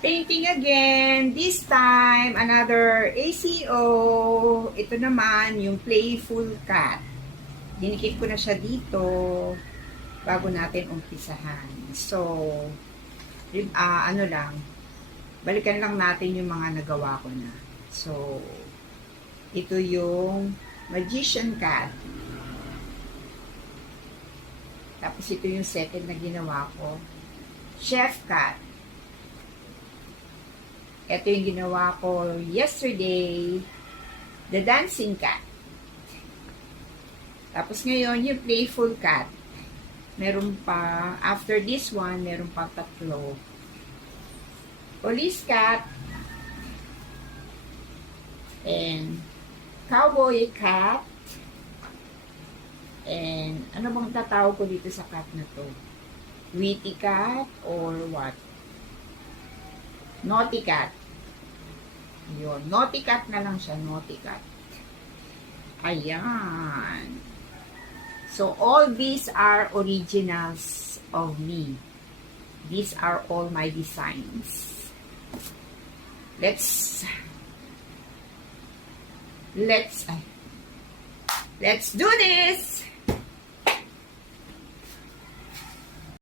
Painting again. This time, another ACO. Ito naman, yung Playful Cat. Dinikit ko na siya dito bago natin umpisahan. So, ano lang, balikan lang natin yung mga nagawa ko na. So, ito yung Magician Cat. Tapos ito yung second na ginawa ko. Chef Cat. Ito yung ginawa ko yesterday, the dancing cat. Tapos ngayon, yung playful cat. Meron pa, after this one, meron pa tatlo. Police cat. And cowboy cat. And ano bang tatawag ko dito sa cat na to? Witty cat or what? Naughty cat. Yun. Naughty cat na lang siya. Naughty cat. Ayan. So, all these are originals of me. These are all my designs. Let's do this!